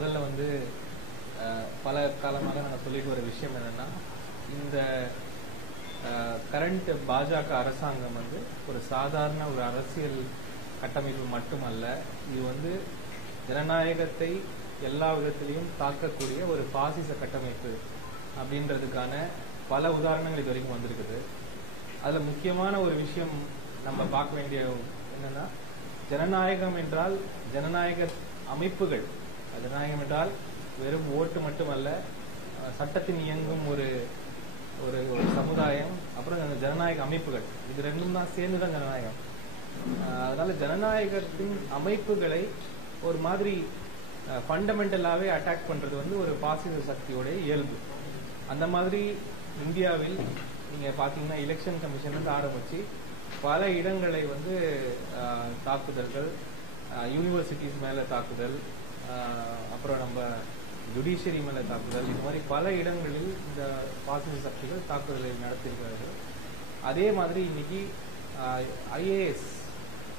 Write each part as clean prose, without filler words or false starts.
முதல்ல வந்து பல காலமாக நாங்கள் சொல்லிட்டு வர விஷயம் என்னன்னா, இந்த கரண்ட் பாஜக அரசாங்கம் வந்து ஒரு சாதாரண ஒரு அரசியல் கட்டமைப்பு மட்டுமல்ல, இது வந்து ஜனநாயகத்தை எல்லா விதத்திலையும் தாக்கக்கூடிய ஒரு பாசிச கட்டமைப்பு அப்படின்றதுக்கான பல உதாரணங்கள் இது வரைக்கும் வந்திருக்குது. அதுல முக்கியமான ஒரு விஷயம் நம்ம பார்க்க வேண்டிய என்னன்னா, ஜனநாயகம் என்றால் ஜனநாயக அமைப்புகள், ஜனநாயகம் என்றால் வெறும் ஓட்டு மட்டுமல்ல, சட்டத்தின் இயங்கும் ஒரு ஒரு சமுதாயம், அப்புறம் ஜனநாயக அமைப்புகள், இது ரெண்டும் தான் சேர்ந்துதான் ஜனநாயகம். அதனால ஜனநாயகத்தின் அமைப்புகளை ஒரு மாதிரி ஃபண்டமெண்டலாவே அட்டாக் பண்றது வந்து ஒரு பாசிச சக்தியோட இயல்பு. அந்த மாதிரி இந்தியாவில் நீங்க பாத்தீங்கன்னா எலெக்ஷன் கமிஷன் வந்து ஆரம்பிச்சு பல இடங்களை வந்து தாக்குதல்கள், யூனிவர்சிட்டிஸ் மேல தாக்குதல், அப்புறம் நம்ம ஜுடிஷியரி மேல தாக்குதல், இது மாதிரி பல இடங்களில் இந்த பாசிச சக்திகள் தாக்குதலை நடத்தியிருக்கிறார்கள். அதே மாதிரி இன்னைக்கு ஐஏஎஸ்,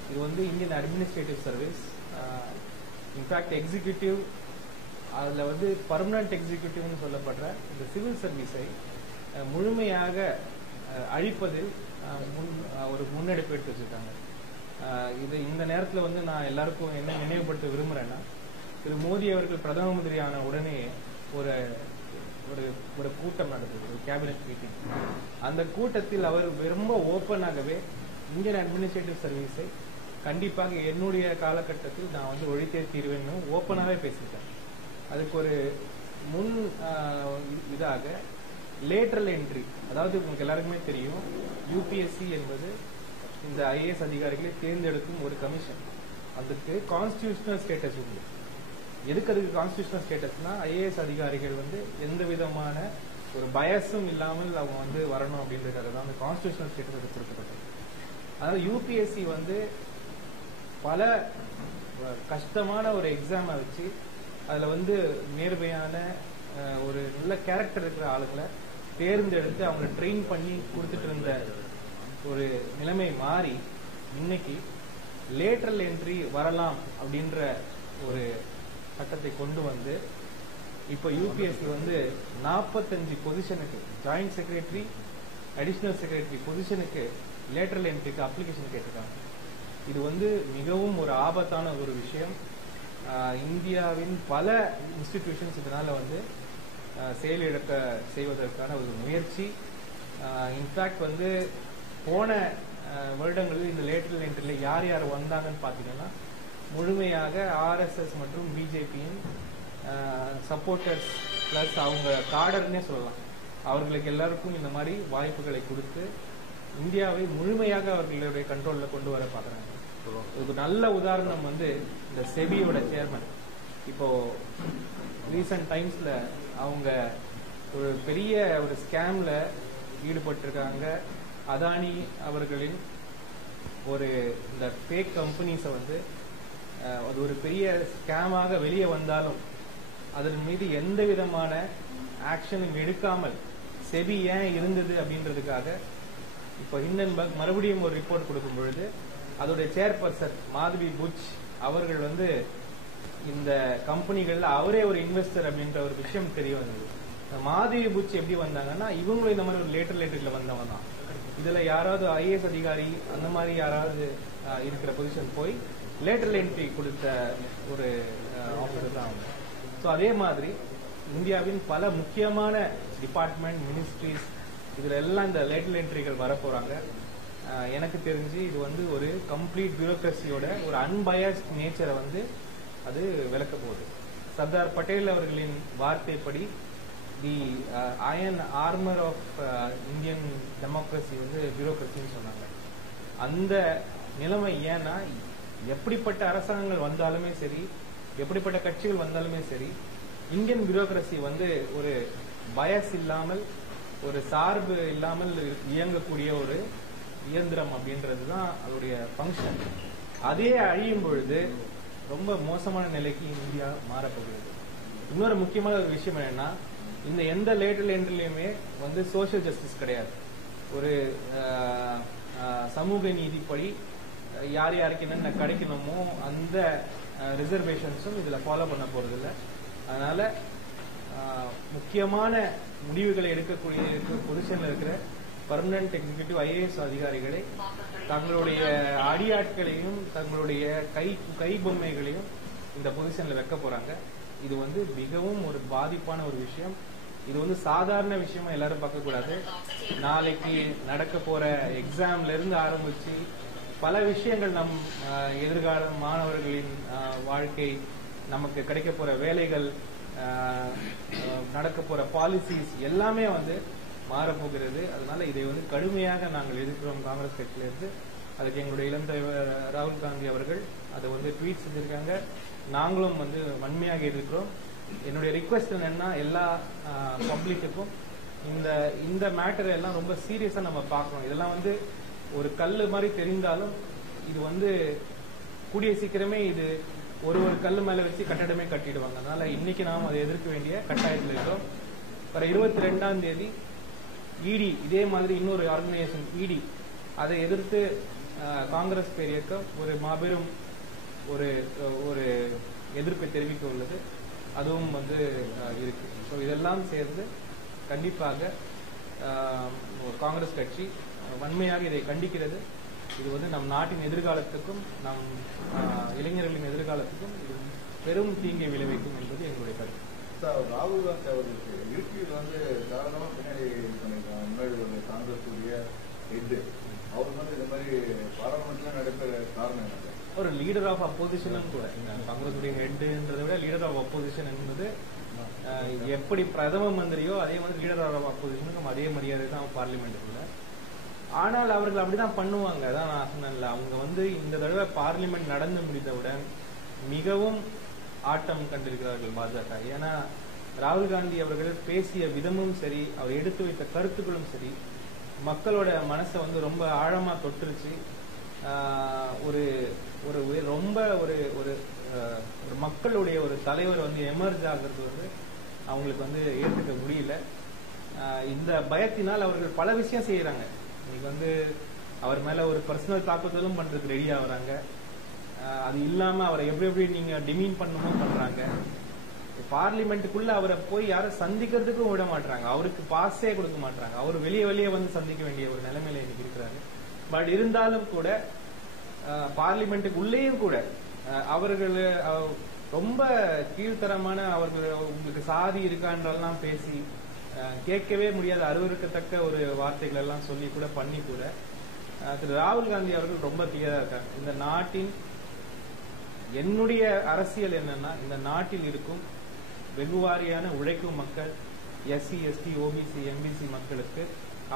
இது வந்து Indian administrative service, in fact executive, அதுல வந்து பர்மனன்ட் எக்ஸிகியூட்டிவ்னு சொல்லப்படுற இந்த சிவில் சர்வீஸை முழுமையாக அழிப்பதில் ஒரு முன்னெடுப்பு எடுத்து வச்சிருக்காங்க. இது இந்த நேரத்தில் வந்து நான் எல்லாருக்கும் என்ன நினைவுபடுத்த விரும்புறேன்னா, திரு மோடி அவர்கள் பிரதம மந்திரி ஆன உடனே ஒரு ஒரு கூட்டம் நடந்தது, ஒரு கேபினெட் மீட்டிங். அந்த கூட்டத்தில் அவர் ரொம்ப ஓப்பனாகவே இந்தியன் அட்மினிஸ்ட்ரேட்டிவ் சர்வீஸை கண்டிப்பாக என்னுடைய காலகட்டத்தில் நான் வந்து ஒழித்தே தீர்வேன்னு ஓப்பனாகவே பேசிட்டேன். அதுக்கு ஒரு முன் இதாக லேட்டரல் என்ட்ரி, அதாவது உங்களுக்கு எல்லாருக்குமே தெரியும், யூபிஎஸ்சி என்பது இந்த ஐஏஎஸ் அதிகாரிகளை தேர்ந்தெடுக்கும் ஒரு கமிஷன். அதுக்கு கான்ஸ்டிடியூஷனல் ஸ்டேட்டஸ் உண்டு. எதுக்கு அதுக்கு கான்ஸ்டிடியூஷனல் ஸ்டேட்டஸ்னா, ஐஏஎஸ் அதிகாரிகள் வந்து எந்த விதமான ஒரு பயஸும் இல்லாமல் அவங்க வந்து வரணும் அப்படின்றதுக்காக தான் அந்த கான்ஸ்டிடியூஷனல் ஸ்டேட்டஸ் அது கொடுக்கப்பட்டது. அதாவது யூபிஎஸ்சி வந்து பல கஷ்டமான ஒரு எக்ஸாமை வச்சு அதுல வந்து நேர்மையான ஒரு நல்ல கேரக்டர் இருக்கிற ஆளுங்களை தேர்ந்தெடுத்து அவங்க ட்ரெயின் பண்ணி கொடுத்துட்டு இருந்த ஒரு நிலைமை மாறி இன்னைக்கு லேட்டரல் என்ட்ரி வரலாம் அப்படின்ற ஒரு சட்டத்தை கொண்டு வந்து இப்ப யூபிஎஸ்சி வந்து 45 பொசிஷனுக்கு, ஜாயிண்ட் செக்ரட்டரி, அடிஷனல் செக்ரட்டரி பொசிஷனுக்கு லேட்டரல் என்ட்ரிக்கு அப்ளிகேஷன் கேட்டிருக்காங்க. இது வந்து மிகவும் ஒரு ஆபத்தான ஒரு விஷயம். இந்தியாவின் பல இன்ஸ்டிடியூஷன்ஸ் இதனால வந்து செயலிழக்க செய்வதற்கான ஒரு முயற்சி. இன்ஃபேக்ட் வந்து போன வருடங்களில் இந்த லேட்டரல் என்ட்ரில யார் யார் வந்தாங்கன்னு பாத்தீங்கன்னா, முழுமையாக ஆர்எஸ்எஸ் மற்றும் பிஜேபியின் சப்போர்ட்டர்ஸ் பிளஸ் அவங்க காடர்னே சொல்லலாம். அவர்களுக்கு எல்லாருக்கும் இந்த மாதிரி வாய்ப்புகளை கொடுத்து இந்தியாவை முழுமையாக அவர்களுடைய கண்ட்ரோல்ல கொண்டு வர பாக்குறாங்க. ஒரு நல்ல உதாரணம் வந்து இந்த செபியோட சேர்மன். இப்போ ரீசன்ட் டைம்ஸ்ல அவங்க ஒரு பெரிய ஒரு ஸ்கேம்ல ஈடுபட்டிருக்காங்க. அதானி அவர்களின் ஒரு இந்த ஃபேக் கம்பெனிஸை வந்து அது ஒரு பெரிய ஸ்கேமாக வெளியே வந்தாலும் அதன் மீது எந்த விதமான ஆக்ஷனும் எடுக்காமல் செபி ஏன் இருந்தது அப்படின்றதுக்காக இப்போ ஹிண்டன்பர்க் மறுபடியும் ஒரு ரிப்போர்ட் கொடுக்கும் பொழுது அதோட சேர்பர்சன் மாதவி புச் அவர்கள் வந்து இந்த கம்பெனிகள்ல அவரே ஒரு இன்வெஸ்டர் அப்படின்ற ஒரு விஷயம் தெரிய வந்தது. மாதவி புச் எப்படி வந்தாங்கன்னா, இவங்களும் இந்த மாதிரி ஒரு லேட்டரல் என்ட்ரில வந்தவங்க தான். இதுல யாராவது ஐஏஎஸ் அதிகாரி அந்த மாதிரி யாராவது இருக்கிற பொசிஷன் போய் லேட்டரல் என்ட்ரி கொடுத்த ஒரு ஆபீசர் தான் அவங்க. ஸோ அதே மாதிரி இந்தியாவின் பல முக்கியமான டிபார்ட்மெண்ட், மினிஸ்ட்ரிஸ், இதுல எல்லாம் இந்த லேட்டரல் என்ட்ரிகள் வரப்போறாங்க. எனக்கு தெரிஞ்சு இது வந்து ஒரு கம்ப்ளீட் பியூரோக்ரஸியோட ஒரு அன்பயஸ்ட் நேச்சரை வந்து அது விளக்க போகுது. சர்தார் பட்டேல் அவர்களின் வார்த்தைப்படி the iron armour of Indian democracy வந்து பியூரோக்ரஸின்னு சொன்னாங்க. அந்த நிலைமை ஏன்னா, எப்படிப்பட்ட அரசாங்கங்கள் வந்தாலுமே சரி, எப்படிப்பட்ட கட்சிகள் வந்தாலுமே சரி, இந்தியன் பியூரோக்ரஸி வந்து ஒரு பயஸ் இல்லாமல், ஒரு சார்பு இல்லாமல் இயங்கக்கூடிய ஒரு இயந்திரம் அப்படின்றதுதான் அதோடைய ஃபங்க்ஷன். அதே அழியும் பொழுது ரொம்ப மோசமான நிலைக்கு இந்தியா மாறப்போகிறது. இன்னொரு முக்கியமான ஒரு விஷயம் என்னன்னா, இந்த எந்த லேட்டரல் என்ட்ரிலையுமே வந்து சோசியல் ஜஸ்டிஸ் கிடையாது. ஒரு சமூக நீதிப்படி யார் யாருக்கு என்னென்ன கிடைக்கணுமோ அந்த ரிசர்வேஷன்ஸும் இதுல ஃபாலோ பண்ண போறது இல்லை. அதனால முக்கியமான முடிவுகளை எடுக்கக்கூடிய பொசிஷன்ல இருக்கிற பர்மனன்ட் எக்ஸிகியூட்டிவ் IAS அதிகாரிகளை தங்களுடைய அடியாட்களையும் தங்களுடைய கை பொம்மைகளையும் இந்த பொசிஷன்ல வைக்க போறாங்க. இது வந்து மிகவும் ஒரு பாதிப்பான ஒரு விஷயம். இது வந்து சாதாரண விஷயமா எல்லாரும் பார்க்க கூடாது. நாளைக்கு நடக்க போற எக்ஸாம்ல இருந்து ஆரம்பிச்சு பல விஷயங்கள் நம் எதிர்கால மாணவர்களின் வாழ்க்கை, நமக்கு கிடைக்க போற வேலைகள், நடக்க போற பாலிசிஸ் எல்லாமே வந்து மாறப்போகிறது. அதனால இதை வந்து கடுமையாக நாங்கள் எதிர்க்கிறோம் காங்கிரஸ் கட்சியிலிருந்து. அதுக்கு எங்களுடைய இளம் தலைவர் ராகுல் காந்தி அவர்கள் அதை வந்து ட்வீட் செஞ்சிருக்காங்க. நாங்களும் வந்து வன்மையாக எதிர்க்கிறோம். என்னுடைய ரிக்வெஸ்ட் என்னன்னா எல்லா பப்ளிக்குக்கும் இந்த மேட்டரை எல்லாம் ரொம்ப சீரியஸா நம்ம பார்க்கணும். இதெல்லாம் வந்து ஒரு கல்லு மாதிரி தெரிந்தாலும் இது வந்து கூடிய சீக்கிரமே இது ஒரு கல்லு மேல வச்சு கட்டடமே கட்டிடுவாங்க. அதனால இன்னைக்கு நாம் அதை எதிர்க்க வேண்டிய கட்டாயத்தில் இருக்கிறோம். வர 22ஆம் தேதி இடி இதே மாதிரி இன்னொரு ஆர்கனைசேஷன் இடி அதை எதிர்த்து காங்கிரஸ் பேர் இயக்கம் ஒரு மாபெரும் ஒரு எதிர்ப்பை தெரிவிக்க உள்ளது. அதுவும் வந்து இருக்கு. ஸோ இதெல்லாம் சேர்ந்து கண்டிப்பாக காங்கிரஸ் கட்சி வன்மையாக இதை கண்டிக்கிறது. இது வந்து நம் நாட்டின் எதிர்காலத்துக்கும் நம் இளைஞர்களின் எதிர்காலத்துக்கும் இது பெரும் தீங்கை விளைவிக்கும் என்பது எங்களுடைய கருத்து. ராகுல் காந்தி அவர்களுக்கு யூபியில் வந்து தாராளமா பின்னாடி பண்ணிருக்காங்க. முன்னாடி காங்கிரஸ் ஹெட் அவர் வந்து இந்த மாதிரி பாராளுமன்றத்தில் நடைபெற காரணம் என்ன? ஒரு லீடர் ஆஃப் அப்போசிஷன் கூட காங்கிரஸ் ஹெட்ன்றதை விட லீடர் ஆஃப் அப்போசிஷன் என்பது எப்படி பிரதம மந்திரியோ அதே மாதிரி லீடர் ஆஃப் அப்போசிஷனுக்கும் அதே மரியாதை தான் பார்லிமெண்ட்டுக்குள்ள. ஆனால் அவர்கள் அப்படிதான் பண்ணுவாங்க. அதான் நான் சொன்னேன்ல, அவங்க வந்து இந்த தடவை பார்லிமெண்ட் நடந்து முடிந்தவுடன் மிகவும் ஆட்டம் கண்டிருக்கிறார்கள் பாஜக. ஏன்னா ராகுல் காந்தி அவர்கள் பேசிய விதமும் சரி, அவர் எடுத்து வைத்த கருத்துக்களும் சரி, மக்களோட மனசை வந்து ரொம்ப ஆழமா தொற்றுச்சு. ஒரு ரொம்ப ஒரு மக்களுடைய ஒரு தலைவர் வந்து எமர்ஜ் ஆகிறது வந்து அவங்களுக்கு வந்து ஏற்றுக்க முடியல. இந்த பயத்தினால் அவர்கள் பல விஷயம் செய்யறாங்க. இன்னைக்கு வந்து அவர் மேல ஒரு பர்சனல் தாக்குதலும் பண்றதுக்கு ரெடி ஆகுறாங்க. அது இல்லாம அவரை எப்படி நீங்க டிமீன் பண்ணணுமோ பண்றாங்க. பார்லிமெண்ட்டுக்குள்ள அவரை போய் யாரும் சந்திக்கிறதுக்கும் விட மாட்டாங்க. அவருக்கு பாஸே கொடுக்க மாட்டாங்க. அவர் வெளியே வந்து சந்திக்க வேண்டிய ஒரு நிலைமையில இன்னைக்கு இருக்கிறாரு. பட் இருந்தாலும் கூட பார்லிமெண்ட்டுக்கு உள்ளேயும் கூட அவர்கள் ரொம்ப கீழ்த்தரமான அவர்கள் உங்களுக்கு சாதி இருக்கான்றெல்லாம் பேசி கேட்கவே முடியாத அருவருக்கத்தக்க ஒரு வார்த்தைகள் எல்லாம் சொல்லி கூட பண்ணி கூட திரு ராகுல் காந்தி அவர்கள் ரொம்ப கிளியரா இருக்காங்க. இந்த நாட்டின் என்னுடைய அரசியல் என்னன்னா, இந்த நாட்டில் இருக்கும் வெகுவாரியான உழைக்கும் மக்கள், SC ST OBC MBC மக்களுக்கு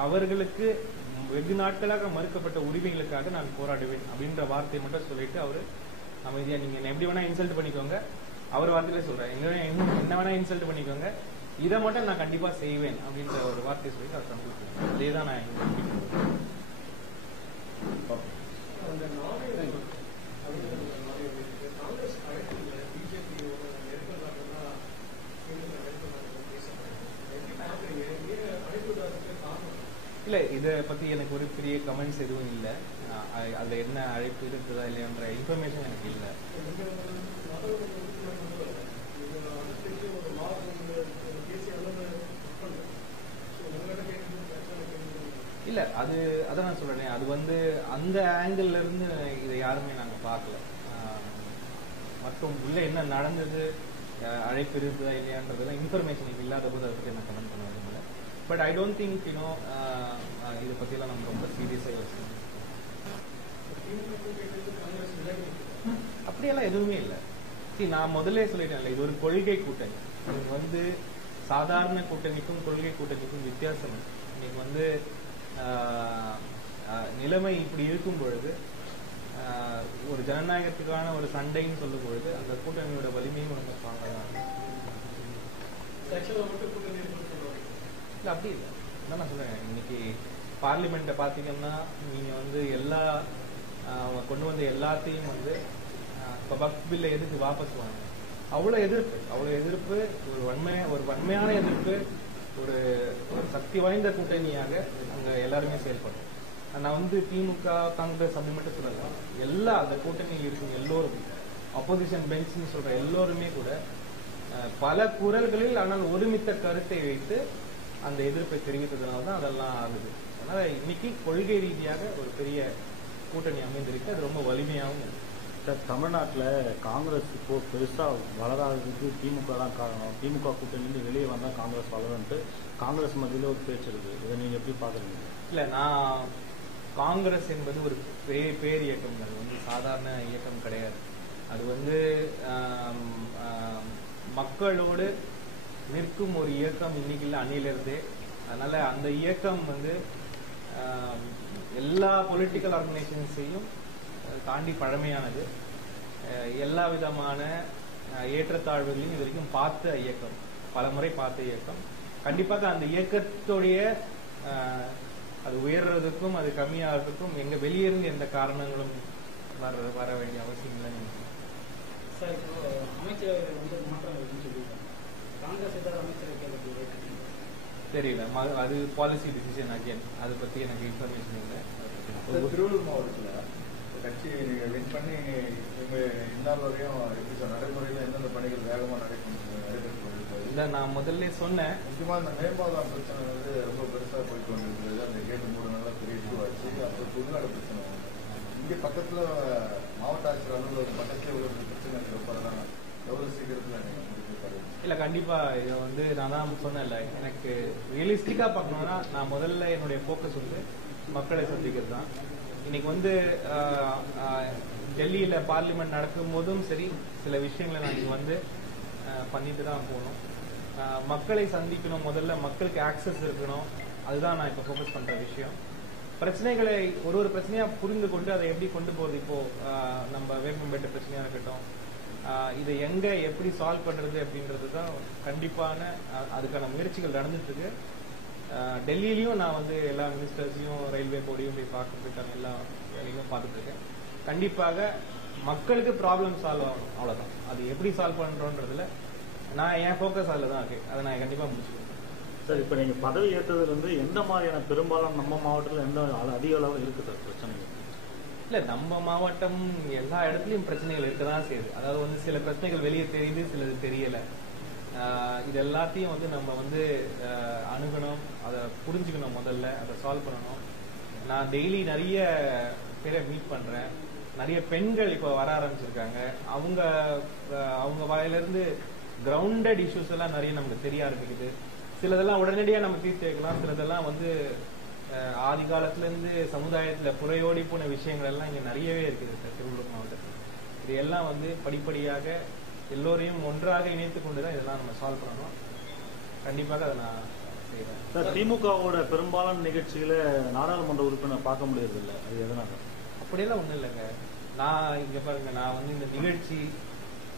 அவர்களுக்கு வெகு நாட்களாக மறுக்கப்பட்ட உரிமைகளுக்காக நான் போராடுவேன் அப்படின்ற வார்த்தையை மட்டும் சொல்லிட்டு அவரு அமைதியா, நீங்க என்ன எப்படி வேணா இன்சல்ட் பண்ணிக்கோங்க, அவர் வார்த்தையில சொல்றேன், என்ன வேணா இன்சல்ட் பண்ணிக்கோங்க, இதை மட்டும் நான் கண்டிப்பா செய்வேன் அப்படின்ற ஒரு வார்த்தையை சொல்லிட்டு அவர் கண்டுபிடிச்சேன். அதே தான் நான் இல்ல, இத பத்தி எனக்கு ஒரு பெரிய கமெண்ட்ஸ் எதுவும் இல்ல. அதுல என்ன அழைப்பு இருக்குதா இல்லையான்ற இன்ஃபர்மேஷன் எனக்கு இல்ல. இல்ல, அதான் நான் சொல்றேன், அது வந்து அந்த ஆங்கிள் இருந்து இதை யாருமே நாங்க பார்க்கல. மற்றும் உள்ள என்ன நடந்தது, அழைப்பு இருக்குதா இல்லையான்றதெல்லாம் இன்ஃபர்மேஷன் இல்லாத போது அதை பத்தி நான் கமெண்ட் பண்ண விரும்பல. பட் ஐ டோன்ட் திங்க் இதை பத்தியெல்லாம் நம்ம ரொம்ப சீரியஸா யோசிக்கணும். அப்படியெல்லாம் எதுவுமே இல்லை. நான் முதல்ல சொல்லிட்டேன்ல, இது ஒரு கொள்கை கூட்டணி. இது வந்து சாதாரண கூட்டணிக்கும் கொள்கை கூட்டணிக்கும் வித்தியாசம். இன்னைக்கு வந்து நிலைமை இப்படி இருக்கும் பொழுது, ஒரு ஜனநாயகத்துக்கான ஒரு சண்டைன்னு சொல்லும் பொழுது அந்த கூட்டணியோட வலிமையும் ரொம்ப ஸ்ட்ராங்கா தான் இருக்கு. அப்படி இல்லை, நான் சொல்றேன், இன்னைக்கு பார்லிமெண்ட்டை பாத்தீங்கன்னா நீங்க வந்து எல்லா கொண்டு வந்த எல்லாத்தையும் வந்து வக்ஃப் பில்லை எதுக்கு வாபஸ் வாங்க, அவ்வளவு எதிர்ப்பு, ஒரு வன்மையான எதிர்ப்பு, ஒரு சக்தி வாய்ந்த கூட்டணியாக அங்க எல்லாருமே செயல்படும். நான் வந்து திமுக காங்கிரஸ் அப்படி மட்டும் சொல்லலாம், அந்த கூட்டணியில் இருக்கும் எல்லோரும், அப்போசிஷன் பெஞ்ச்னு சொல்ற எல்லோருமே கூட பல குரல்களில் ஆனால் ஒருமித்த கருத்தை வைத்து அந்த எதிர்ப்பை தெரிவித்ததுனால தான் அதெல்லாம் ஆகுது. அதனால இன்னைக்கு கொள்கை ரீதியாக ஒரு பெரிய கூட்டணி அமைந்திருக்கு. அது ரொம்ப வலிமையாகவும் இருக்கு. சார், தமிழ்நாட்டில் காங்கிரஸ் இப்போ பெருசா வளராததுக்கு திமுக தான் காரணம். திமுக கூட்டணியிலிருந்து வெளியே வந்தால் காங்கிரஸ் வளரும்ட்டு காங்கிரஸ் மத்தியில் ஒரு பேச்சு இருக்கு. இதை நீங்க எப்படி பாக்குறீங்க? இல்ல, நான் காங்கிரஸ் என்பது ஒரு பேர் இயக்கம். அது வந்து சாதாரண இயக்கம் கிடையாது. அது வந்து மக்களோடு நிற்கும் ஒரு இயக்கம். இன்னைக்கு இல்லை, அன்னிலிருந்தே. அதனால அந்த இயக்கம் வந்து எல்லா பொலிட்டிக்கல் ஆர்கனைசேஷன்ஸையும் தாண்டி பழமையானது. எல்லா விதமான ஏற்றத்தாழ்வுகளையும் இது வரைக்கும் பார்த்த இயக்கம், பல முறை பார்த்த இயக்கம். கண்டிப்பாக அந்த இயக்கத்துடைய அது உயர்றதுக்கும் அது கம்மியாகிறதுக்கும் எங்க வெளியிருந்து எந்த காரணங்களும் வர வேண்டிய அவசியம் இல்லைன்னு சார். இப்போ அமைச்சரவை வந்து மாற்றம் இருக்குன்னு சொல்லியிருக்காங்க. காங்கிரஸ் ஏதாவது அமைச்சரவை கேட்கறது தெரியல. அது பாலிசி டிசிஷன். அகேன் அதை பத்தி எனக்கு இன்ஃபர்மேஷன் இல்லை. திருவள்ளூர் மாவட்டத்துல கட்சி நீங்க வின் பண்ணி இந்நாள் வரையும் எப்படி சார் நடைமுறையில எந்தெந்த பணிகள் வேகமா நடைபெற்று இல்ல, நான் முதல்ல சொன்னேன். முக்கியமா இந்த மேம்பாலம் பிரச்சனை வந்து ரொம்ப பெருசா போயிட்டு வந்திருக்கிறது. அந்த கேட்டு 3 நாளா பெரிய இஷ்யூ ஆச்சு. அப்புறம் சுடுகாடு பிரச்சனை இங்க பக்கத்துல மாவட்ட ஆட்சியர் அலுவலகம் பக்கத்துல உள்ள பிரச்சனை இருப்பதான் எவ்வளவு சீக்கிரத்துல இல்ல, கண்டிப்பா இதை வந்து நான் தான் சொன்னேன்ல, எனக்கு ரியலிஸ்டிக்கா பார்க்கணும்னா நான் முதல்ல என்னுடைய போக்கஸ் வந்து மக்களை சந்திக்கிறது தான். இன்னைக்கு வந்து டெல்லியில பார்லிமெண்ட் நடக்கும் போதும் சரி, சில விஷயங்களை நான் இங்க வந்து பண்ணிட்டு தான் போகணும். மக்களை சந்திக்கணும், முதல்ல மக்களுக்கு ஆக்சஸ் இருக்கணும். அதுதான் நான் இப்ப ஃபோக்கஸ் பண்ற விஷயம். பிரச்சனைகளை ஒரு பிரச்சனையா புரிந்து கொண்டு அதை எப்படி கொண்டு போகுது. இப்போ நம்ம வேப்பம்பேட்டை பிரச்சனையா இருக்கட்டும், இதை எங்க எப்படி சால்வ் பண்றது அப்படின்றது தான் கண்டிப்பான அதுக்கான முயற்சிகள் நடந்துட்டு இருக்கு. டெல்லியிலையும் நான் வந்து எல்லா மினிஸ்டர்ஸையும் ரயில்வே போர்டையும் போய் பார்க்கறதுக்கான எல்லா வேலையும் பார்த்துட்டு இருக்கேன். கண்டிப்பாக மக்களுக்கு ப்ராப்ளம் சால்வ் ஆகணும், அவ்வளவுதான். அது எப்படி சால்வ் பண்றோன்றதுல நான் என் ஃபோக்கஸ் அதில் தான் இருக்கு. அதை நான் கண்டிப்பா முடிச்சுக்கேன். சார், இப்ப நீங்க பதவி ஏற்றதுல இருந்து எந்த மாதிரியான பெரும்பாலும் நம்ம மாவட்டத்தில் எந்த அதிக அளவு இருக்கு சார் பிரச்சனைகள்? இல்ல, நம்ம மாவட்டம் எல்லா இடத்துலயும் பிரச்சனைகள் இருக்கதான் செய்யுது. அதாவது வந்து சில பிரச்சனைகள் வெளியே தெரியுது, சிலது தெரியல. இது எல்லாத்தையும் வந்து நம்ம வந்து அணுகணும், அதை புரிஞ்சுக்கணும், முதல்ல அதை சால்வ் பண்ணணும். நான் டெய்லி நிறைய பேரை மீட் பண்றேன். நிறைய பெண்கள் இப்ப வர ஆரம்பிச்சிருக்காங்க. அவங்க வாயிலிருந்து கிரவுண்டட் இஷ்யூஸ் எல்லாம் நிறைய நமக்கு தெரிய ஆரம்பிக்குது. சிலதெல்லாம் உடனடியா நம்ம தீர்த்து வைக்கலாம், சிலதெல்லாம் வந்து ஆதி காலத்துல இருந்து சமுதாயத்துல புறையோடி போன விஷயங்கள் எல்லாம் இங்க நிறையவே இருக்குது சார் திருவள்ளூர் மாவட்டத்தில். இது எல்லாம் வந்து படிப்படியாக எல்லோரையும் ஒன்றாக இணைத்துக் கொண்டுதான் இதெல்லாம் நம்ம சால்வ் பண்ணணும். கண்டிப்பாக அதை நான் செய்வேன் சார். திமுகவோட பெரும்பாலான நிகழ்ச்சிகளை நாடாளுமன்ற உறுப்பினர் பார்க்க முடியறது இல்லை, அது எதனால? அப்படியெல்லாம் ஒண்ணும் இல்லைங்க. நான் இங்க பாருங்க, நான் வந்து இந்த நிகழ்ச்சி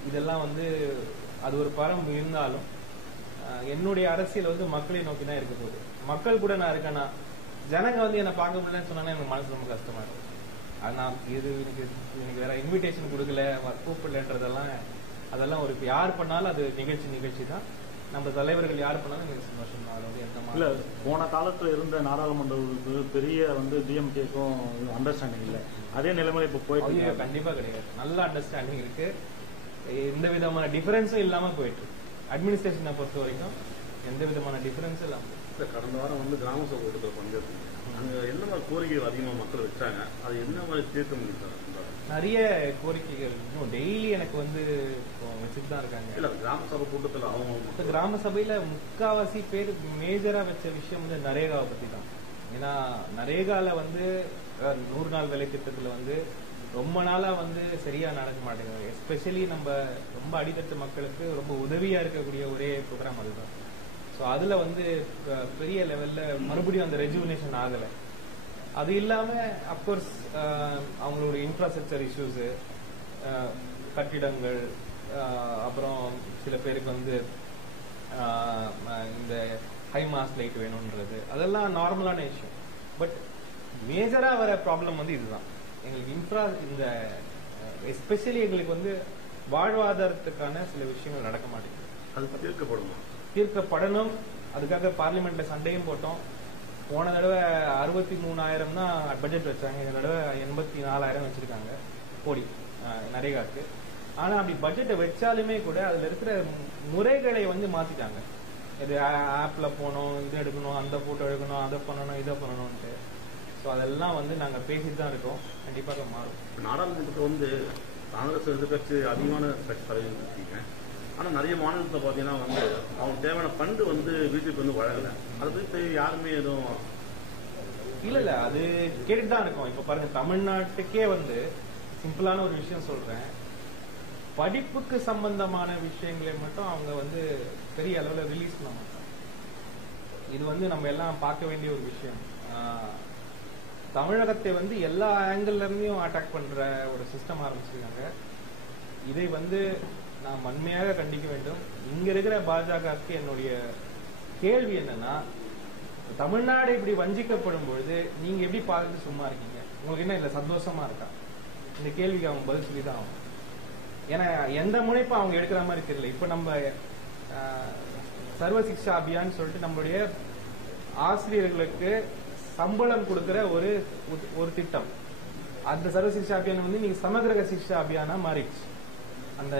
இதெல்லாம் வந்து அது ஒரு பரம் இருந்தாலும் என்னுடைய அரசியல் வந்து மக்களை நோக்கி தான் இருக்க போகுது. மக்கள் கூட நான் இருக்கேன்னா, ஜனங்க வந்து என்ன பார்க்க முடியலன்னு சொன்னா எனக்கு மனசு ரொம்ப கஷ்டமா இருக்கும். அது நான் எனக்கு வேற இன்விடேஷன் கொடுக்கல, கூப்பிடலன்றதெல்லாம் அதெல்லாம் ஒரு யார் பண்ணாலும் அது நிகழ்ச்சி தான். நம்ம தலைவர்கள் யார் பண்ணாலும் எனக்கு சந்தோஷம் தான். அது வந்து எந்த இல்ல, போன காலத்துல இருந்த நாடாளுமன்ற பெரிய வந்து டிஎம்கேக்கும் அண்டர்ஸ்டாண்டிங் இல்ல, அதே நிலைமையில இப்ப போயிட்டு கண்டிப்பா கிடையாது. நல்ல அண்டர்ஸ்டாண்டிங் இருக்கு, எந்த விதமான டிஃபரன்ஸும் இல்லாம போயிட்டு அட்மினிஸ்ட்ரேஷனை பொறுத்த வரைக்கும் எந்த விதமான டிஃபரன்ஸும் இல்லாம. கடந்த வாரம் வந்து கிராம சபை கூட்டத்தில் பங்கேற்று அங்க என்ன மாதிரி கோரிக்கைகள் அதிகமாக மக்கள் வச்சாங்க, அது என்ன மாதிரி தீர்க்க முடியும் சார்? நிறைய கோரிக்கைகள் இன்னும் டெய்லி எனக்கு வந்து வச்சுட்டு தான் இருக்காங்க. இல்ல, கிராம சபை கூட்டத்தில் அவங்க கிராம சபையில முக்காவாசி பேர் மேஜரா வச்ச விஷயம் வந்து நரேகாவை பத்தி தான். ஏன்னா நரேகால வந்து 100 நாள் வேலை திட்டத்துல வந்து ரொம்ப நாளா வந்து சரியா நடக்க மாட்டேங்குது. எஸ்பெஷலி நம்ம ரொம்ப அடித்தட்டு மக்களுக்கு ரொம்ப உதவியா இருக்கக்கூடிய ஒரே ப்ரோக்ராம் அதுதான். ஸோ அதுல வந்து பெரிய லெவல்ல மறுபடியும் அந்த ரெஜுவினேஷன் ஆகலை. அது இல்லாம அப்கோர்ஸ் அவங்களோட இன்ஃப்ராஸ்ட்ரக்சர் இஷ்யூஸ், கட்டிடங்கள், அப்புறம் சில பேருக்கு வந்து இந்த ஹை மாஸ் லைட் வேணும்ன்றது அதெல்லாம் நார்மலான இஷ்யூ. பட் மேஜரா வர ப்ராப்ளம் வந்து இதுதான். எங்களுக்கு இந்த எஸ்பெஷலி எங்களுக்கு வந்து வாழ்வாதாரத்துக்கான சில விஷயங்கள் நடக்க மாட்டேங்குது. அது தீர்க்கப்படணும். அதுக்காக பார்லிமெண்ட்ல சண்டையும் போட்டோம். போன தடவை 63,000 தான் பட்ஜெட் வச்சாங்க, இந்த தடவை 84,000 வச்சிருக்காங்க கோடி நரேகாக்கு. ஆனா அப்படி பட்ஜெட்டை வச்சாலுமே கூட அதுல இருக்கிற முறைகளை வந்து மாத்திட்டாங்க. இது ஆப்ல போகணும், இது எடுக்கணும், அந்த போட்டோ எடுக்கணும், அதை பண்ணணும், இதை பண்ணணும்ட்டு. ஸோ அதெல்லாம் வந்து நாங்கள் பேசிட்டு தான் இருக்கோம். கண்டிப்பாக மாறும். நாடாளுமன்றத்தில் வந்து காங்கிரஸ் எதிர்கட்சி அதிகமான தலைவர் இருக்கீங்க. ஆனால் நிறைய மாநிலத்தில் பார்த்தீங்கன்னா வந்து அவங்க தேவையான ஃபண்டு வந்து பிஜேபி வந்து வழங்கலை. அதை பற்றி யாருமே எதுவும் இல்ல அது கேட்டுட்டு தான் இருக்கோம். இப்ப பாருங்க, தமிழ்நாட்டுக்கே வந்து சிம்பிளான ஒரு விஷயம் சொல்றேன். படிப்புக்கு சம்பந்தமான விஷயங்களை மட்டும் அவங்க வந்து பெரிய அளவுல ரிலீஸ் பண்ண மாட்டாங்க. இது வந்து நம்ம எல்லாம் பார்க்க வேண்டிய ஒரு விஷயம். தமிழகத்தை வந்து எல்லா ஆங்கிள் இருந்தும் அட்டாக் பண்ற ஒரு சிஸ்டம் ஆரம்பிச்சிருக்காங்க. இதை வந்து நான் வன்மையாக கண்டிக்க வேண்டும். இங்க இருக்கிற பாஜகவுக்கு என்னுடைய கேள்வி என்னன்னா, தமிழ்நாடு இப்படி வஞ்சிக்கப்படும் பொழுது நீங்க எப்படி பார்த்துட்டு சும்மா இருக்கீங்க? உங்களுக்கு என்ன இல்ல சந்தோஷமா இருக்கா? இந்த கேள்விக்கு அவங்க பதில் சொல்லி தான் ஆகும். ஏன்னா எந்த முனைப்பும் அவங்க எடுக்கிற மாதிரி தெரியல. இப்ப நம்ம சர்வ சிக்ஷா அபியான் சொல்லிட்டு நம்மளுடைய ஆசிரியர்களுக்கு சம்பளம் கொடுக்கிற ஒரு திட்டம். அந்த சர்வ சிக்ஷா அபியான் வந்து நீங்க சமகிரக சிக்ஷா அபியானா மாறிடுச்சு. அந்த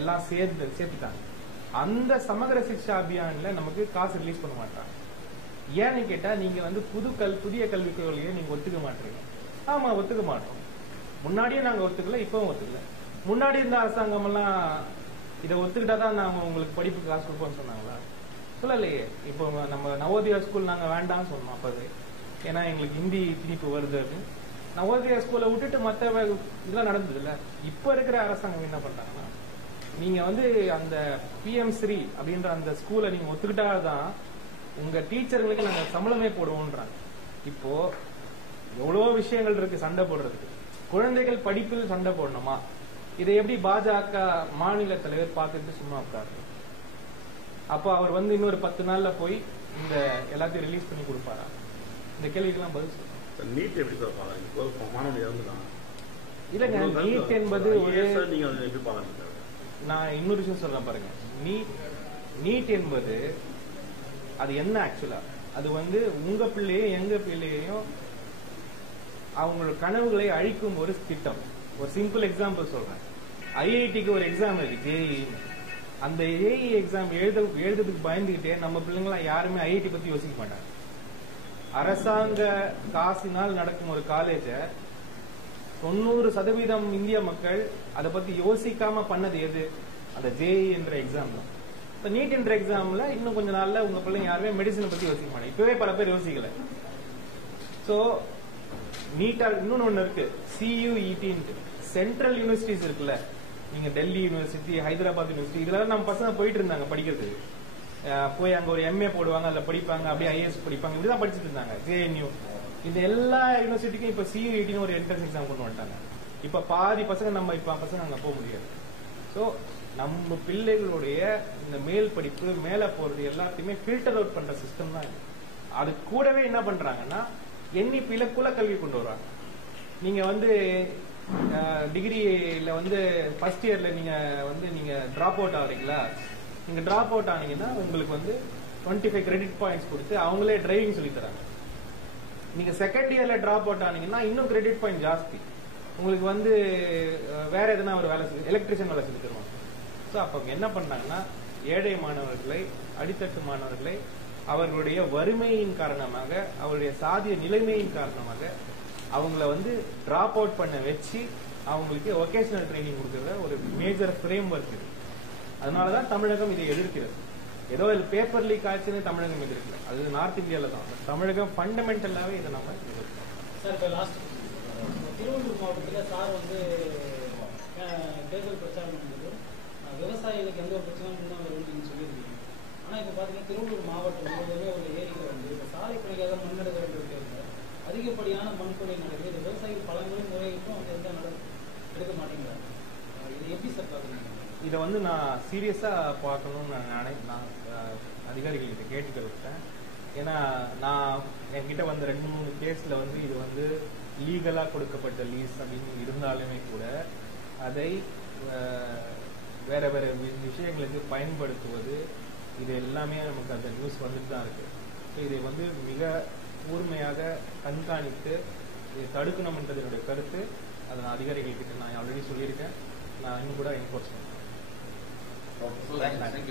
எல்லாம் சேர்த்துட்டாங்க. அந்த சமகிர சிக்ஷா அபியான்ல நமக்கு காசு ரிலீஸ் பண்ண மாட்டாங்க. ஏன்னு கேட்டா, நீங்க வந்து புதிய கல்விக் கொள்கையை நீங்க ஒத்துக்க மாட்டீங்க. ஆமா, ஒத்துக்க மாட்டோம். முன்னாடியே நாங்க ஒத்துக்கல, இப்பவும் ஒத்துக்கல. முன்னாடி இருந்த அரசாங்கம் எல்லாம் இதை ஒத்துக்கிட்டாதான் நாம உங்களுக்கு படிப்புக்கு காசு கொடுப்போம்னு சொன்னாங்களா? சொல்லலையே. இப்போ நம்ம நவோதயா ஸ்கூல் நாங்க வேண்டாம்னு சொன்னோம் அப்பவே. ஏன்னா எங்களுக்கு ஹிந்தி திணிப்பு வருது அப்படின்னு. நவோதயா ஸ்கூலை விட்டுட்டு மற்ற இதெல்லாம் நடந்தது இல்ல. இப்ப இருக்கிற அரசாங்கம் என்ன பண்றாங்கன்னா, நீங்க வந்து அந்த PM-ஸ்ரீ அப்படின்ற அந்த ஸ்கூலை நீங்க ஒத்துக்கிட்டாதான் உங்க டீச்சர்களுக்கு நாங்க சம்பளமே போடுவோம்ன்றாங்க. இப்போ எவ்வளவோ விஷயங்கள் இருக்கு சண்டை போடுறதுக்கு. குழந்தைகள் படிப்பில் சண்டை போடணுமா? இதை எப்படி பாஜக மாநில தலைவர் பார்த்துட்டு சும்மா இருக்காரு? அப்போ அவர் வந்து இன்னொரு 10 நாள்ல போய் இந்த எல்லாத்தையும் ரிலீஸ் பண்ணி கொடுப்பாரா? இந்த கேள்விக்கெல்லாம் பதில் சொல்லுங்க. நீட் எப்படி சார் பாருங்க? மாணவன் இறந்துதான் இல்லங்க, நீட் என்பது நீங்க எப்படி பாருங்க? நான் இன்னொரு விஷயம் சொல்றேன் பாருங்க. நீட் என்பது அது என்ன ஆக்சுவலா? அது வந்து உங்க பிள்ளையும் எங்க பிள்ளையையும் அவங்களோட கனவுகளை அழிக்கும் ஒரு திட்டம். ஒரு சிம்பிள் எக்ஸாம்பிள் சொல்றேன். IITக்கு ஒரு எக்ஸாம் இருக்கு, JEE. அந்த JEE எக்ஸாம் எழுதுறதுக்கு பயந்துகிட்டே நம்ம பிள்ளைங்களாம் யாருமே IIT பத்தி யோசிக்க மாட்டாங்க. அரசாங்க காசினால் நடக்கும் ஒரு காலேஜ 90% இந்திய மக்கள் அதை பத்தி யோசிக்காம பண்ணது எது? அந்த JEE என்ற எக்ஸாம் தான். நீட் என்ற எக்ஸாம்ல இன்னும் கொஞ்ச நாள்ல உங்க பிள்ளைங்க யாருமே மெடிசனை பத்தி யோசிக்க மாட்டாங்க. இப்பவே பல பேர் யோசிக்கல. சோ நீட்டா இன்னொன்னு இருக்கு, CUET. சென்ட்ரல் யூனிவர்சிட்டிஸ் இருக்குல்ல, நீங்க டெல்லி யூனிவர்சிட்டி, ஹைதராபாத் யூனிவர்சிட்டி, இதெல்லாம் நம்ம பசங்க போயிட்டு இருந்தாங்க படிக்கிறதுக்கு. போய் அங்க ஒரு MA போடுவாங்க, அதுல படிப்பாங்க, அப்படியே IAS படிப்பாங்க, இப்படிதான் படிச்சுட்டு இருந்தாங்க. JNU இந்த எல்லா யூனிவர்சிட்டிக்கும் இப்ப CUET ஒரு என்ட்ரன்ஸ் எக்ஸாம் கொண்டு வந்துட்டாங்க. இப்ப பாதி பசங்க நம்ம பசங்க அங்க போக முடியாது. சோ நம்ம பிள்ளைகளுடைய இந்த மேல் படிப்பு மேல போறது எல்லாத்தையுமே ஃபில்டர் அவுட் பண்ற சிஸ்டம் தான். அது கூடவே என்ன பண்றாங்கன்னா NEP-ல குலக்கல்வி கொண்டு வர்றாங்க. நீங்க வந்து டிகிரியில வந்து ஃபர்ஸ்ட் இயர்ல நீங்க டிராப் அவுட் ஆகிறீங்களா? நீங்க டிராப் அவுட் ஆனீங்கன்னா உங்களுக்கு வந்து 25 கிரெடிட் பாயிண்ட்ஸ் கொடுத்து அவங்களே டிரைவிங் சொல்லி தராங்க. நீங்க செகண்ட் இயர்ல டிராப் அவுட் ஆனீங்கன்னா இன்னும் கிரெடிட் பாயிண்ட் ஜாஸ்தி. உங்களுக்கு வந்து வேற எதனா ஒரு வேலை எலக்ட்ரிஷியன் வேலை சொல்லி தருவாங்க. ஸோ அப்ப என்ன பண்றாங்கன்னா, ஏழை மாணவர்களை, அடித்தட்டு மாணவர்களை அவர்களுடைய வறுமையின் காரணமாக, அவருடைய சாதிய நிலைமையின் காரணமாக அவங்கள வந்து டிராப் அவுட் பண்ண வச்சு அவங்களுக்கு வொகேஷனல் ட்ரைனிங் கொடுக்கறத ஒரு மேஜர் ஃப்ரேம் ஒர்க் இது. அதனாலதான் தமிழகம் இதை எதிர்க்கிறது. ஏதோ பேப்பர் லீக் ஆச்சுன்னு தமிழகம் எதிர்க்கல. அது நார்த் இந்தியால தான். தமிழகம் ஃபண்டமெண்டலாவே இதை நம்ம எதிர்க்கிறோம். சார், இப்போ லாஸ்ட் திருவள்ளூர் மாவட்டத்தில் சார் வந்து தேர்தல் பிரச்சாரம் பண்ணும்போது விவசாயிகளுக்கு எந்த ஒரு பிரச்சனையும் தான் வரும்னு நீங்கள் சொல்லியிருக்கீங்க. ஆனால் இப்போ பார்த்தீங்கன்னா திருவள்ளூர் மாவட்டம் முழுவதுமே ஒரு ஏரியில் வந்து இப்போ சாலை பணிக்காக மண்ணெடுக்க அதிகப்படியான மண்கொடை நடக்குது. இந்த விவசாயிகள் பழங்களும் முறைகளுக்கும் அவங்க எந்த எடுக்க மாட்டேங்கிறாங்க. இது எப்படி சார் பார்க்குறீங்க? இதை வந்து நான் சீரியஸா பார்க்கணும்னு நான் அதிகாரிகள்கிட்ட கேட்டுக்கிட்டேன். ஏன்னா நான் என்கிட்ட வந்து 2-3 கேஸ்ல வந்து இது வந்து லீகலா கொடுக்கப்பட்ட லீஸ் அப்படின்னு இருந்தாலுமே கூட அதை வேற வேற விஷயங்களுக்கு பயன்படுத்துவது, இது எல்லாமே நமக்கு அந்த நியூஸ் வந்துட்டு தான் இருக்கு. இதை வந்து மிக கூர்மையாக கண்காணித்து இதை தடுக்கணும்ன்றது என்னுடைய கருத்து. அதை நான் அதிகாரிகள் கிட்ட நான் ஆல்ரெடி சொல்லியிருக்கேன். நான் இன்னும் கூட என்ஃபோர்ஸ் பண்ணுறேன். Okay thank you